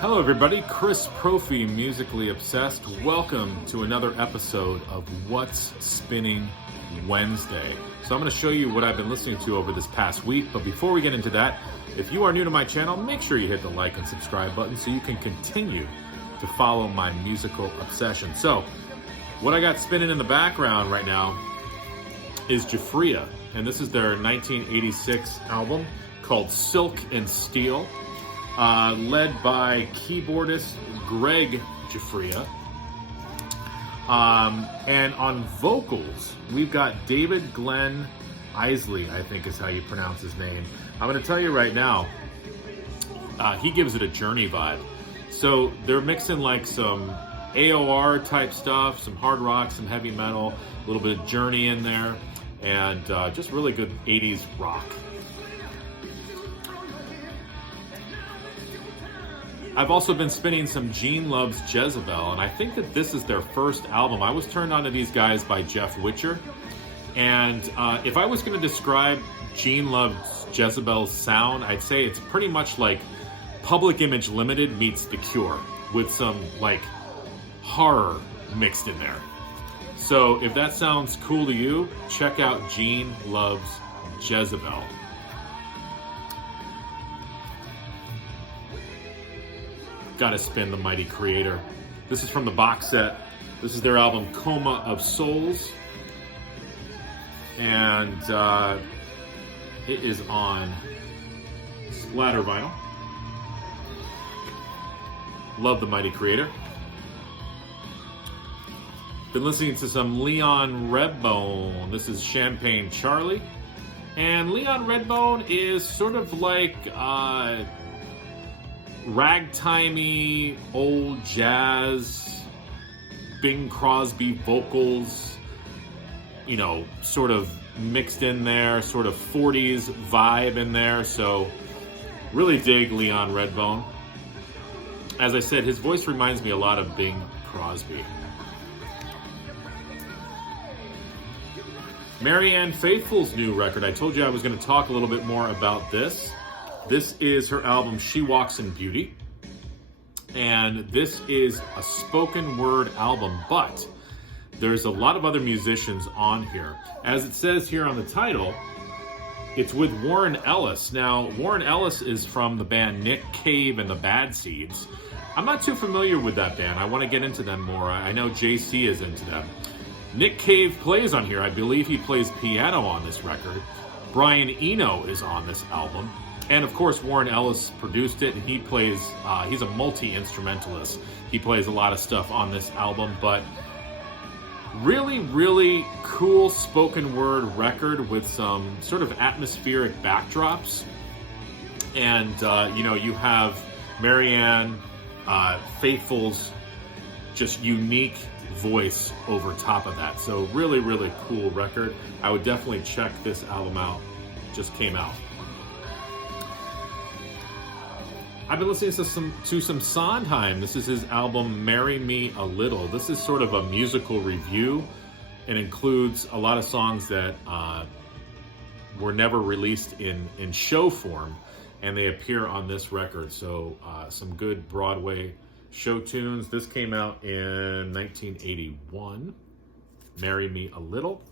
Hello everybody, Chris Profi, Musically Obsessed. Welcome to another episode of What's Spinning Wednesday. So I'm going to show you what I've been listening to over this past week, but before we get into that, if you are new to my channel, make sure you hit the like and subscribe button so you can continue to follow my musical obsession. So, what I got spinning in the background right now is Jafria, and this is their 1986 album called Silk and Steel. Led by keyboardist Greg Jafria. And on vocals, we've got David Glenn Isley, I think is how you pronounce his name. I'm going to tell you right now, he gives it a Journey vibe. So they're mixing like some AOR type stuff, some hard rock, some heavy metal, a little bit of Journey in there, and just really good 80s rock. I've also been spinning some Gene Loves Jezebel, and I think that this is their first album. I was turned on to these guys by Jeff Witcher, and if I was going to describe Gene Loves Jezebel's sound, I'd say it's pretty much like Public Image Limited meets The Cure, with some like horror mixed in there. So if that sounds cool to you, check out Gene Loves Jezebel. Gotta spin the Mighty Creator. This is from the box set. This is their album Coma of Souls. And it is on splatter vinyl. Love the Mighty Creator. Been listening to some Leon Redbone. This is Champagne Charlie. And Leon Redbone is sort of like ragtimey, old jazz, Bing Crosby vocals, you know, sort of mixed in there, sort of 40s vibe in there. So really dig Leon Redbone. As I said, his voice reminds me a lot of Bing Crosby. Marianne Faithfuls' new record. I told you I was going to talk a little bit more about this. This is her album, She Walks in Beauty. And this is a spoken word album, but there's a lot of other musicians on here. As it says here on the title, it's with Warren Ellis. Now, Warren Ellis is from the band Nick Cave and the Bad Seeds. I'm not too familiar with that band. I want to get into them more. I know JC is into them. Nick Cave plays on here. I believe he plays piano on this record. Brian Eno is on this album. And of course, Warren Ellis produced it, and he plays, he's a multi-instrumentalist. He plays a lot of stuff on this album, but really, really cool spoken word record with some sort of atmospheric backdrops. And, you know, you have Marianne Faithfuls' just unique voice over top of that. So really, really cool record. I would definitely check this album out. Just came out. I've been listening to some Sondheim. This is his album, Marry Me a Little. This is sort of a musical review. It includes a lot of songs that were never released in show form, and they appear on this record. So some good Broadway show tunes. This came out in 1981, Marry Me a Little.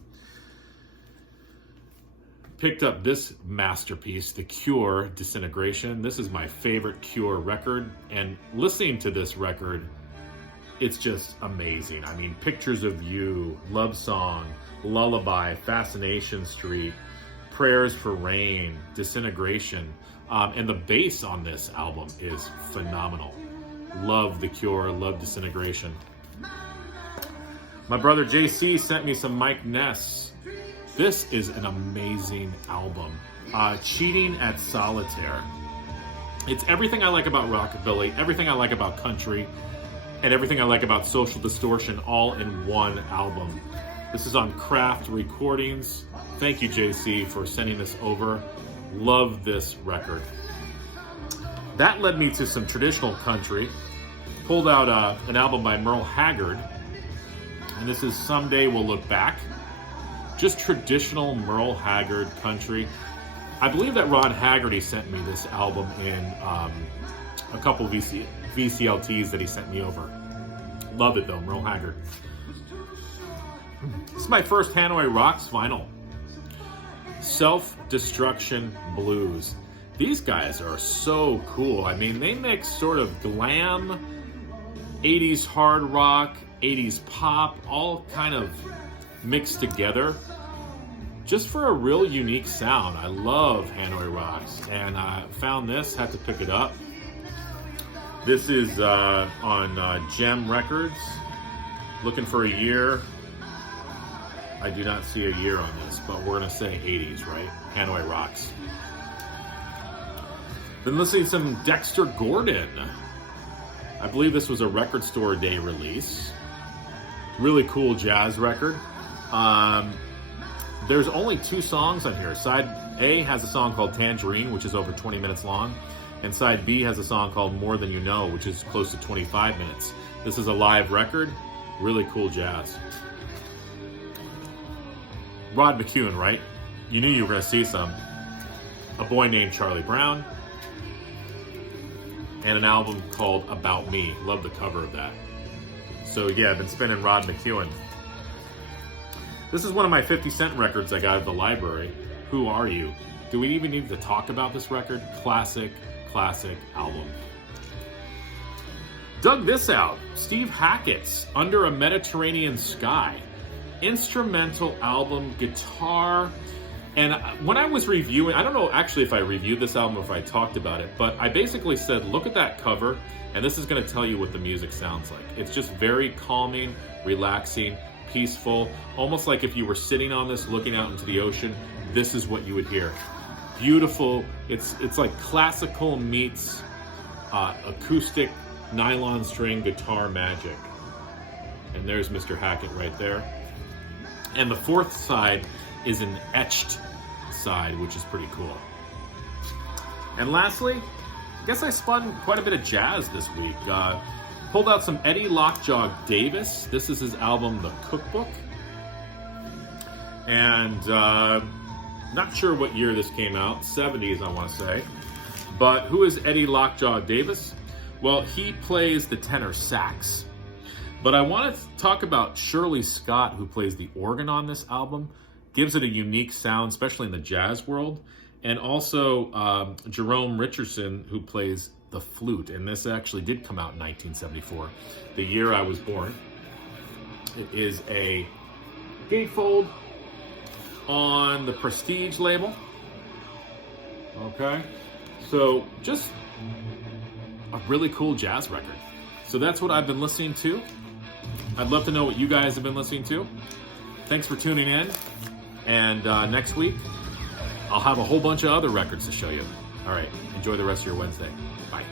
Picked up this masterpiece, The Cure, Disintegration. This is my favorite Cure record, and listening to this record, it's just amazing. I mean, Pictures of You, Love Song, Lullaby, Fascination Street, Prayers for Rain, Disintegration, and the bass on this album is phenomenal. Love The Cure, love Disintegration. My brother JC sent me some Mike Ness. This is an amazing album. Cheating at Solitaire. It's everything I like about rockabilly, everything I like about country, and everything I like about Social Distortion all in one album. This is on Craft Recordings. Thank you, JC, for sending this over. Love this record. That led me to some traditional country. Pulled out an album by Merle Haggard, and this is Someday We'll Look Back. Just traditional Merle Haggard country. I believe that Ron Haggerty sent me this album in a couple VCLTs that he sent me over. Love it though, Merle Haggard. This is my first Hanoi Rocks vinyl. Self-Destruction Blues. These guys are so cool. I mean, they mix sort of glam, 80s hard rock, 80s pop, all kind of mixed together, just for a real unique sound. I love Hanoi Rocks, and I found this, had to pick it up. This is on Gem Records. Looking for a year. I do not see a year on this, but we're gonna say 80s, right? Hanoi Rocks. Been listening to some Dexter Gordon. I believe this was a Record Store Day release. Really cool jazz record. There's only 2 songs on here. Side A has a song called Tangerine, which is over 20 minutes long. And side B has a song called More Than You Know, which is close to 25 minutes. This is a live record. Really cool jazz. Rod McEwen, right? You knew you were going to see some. A Boy Named Charlie Brown. And an album called About Me. Love the cover of that. So yeah, I've been spinning Rod McEwen. This is one of my 50 Cent records I got at the library. Who Are You? Do we even need to talk about this record? Classic album. Dug this out. Steve Hackett's Under a Mediterranean Sky. Instrumental album, guitar. And when I was reviewing, I don't know actually if I reviewed this album or if I talked about it, but I basically said, look at that cover, and this is going to tell you what the music sounds like. It's just very calming, relaxing, peaceful, almost like if you were sitting on this looking out into the ocean, this is what you would hear. Beautiful. It's like classical meets acoustic nylon string guitar magic. And there's Mr. Hackett right there. And the 4th side is an etched side, which is pretty cool. And lastly, I guess I spun quite a bit of jazz this week. Pulled out some Eddie Lockjaw Davis. This is his album, The Cookbook. And not sure what year this came out, 70s I want to say. But who is Eddie Lockjaw Davis? Well, he plays the tenor sax. But I want to talk about Shirley Scott, who plays the organ on this album. Gives it a unique sound, especially in the jazz world. And also Jerome Richardson, who plays the flute. And this actually did come out in 1974, the year I was born. It is a gatefold on the Prestige label. Okay, so just a really cool jazz record. So that's what I've been listening to. I'd love to know what you guys have been listening to. Thanks for tuning in. And next week, I'll have a whole bunch of other records to show you. All right, enjoy the rest of your Wednesday. Bye.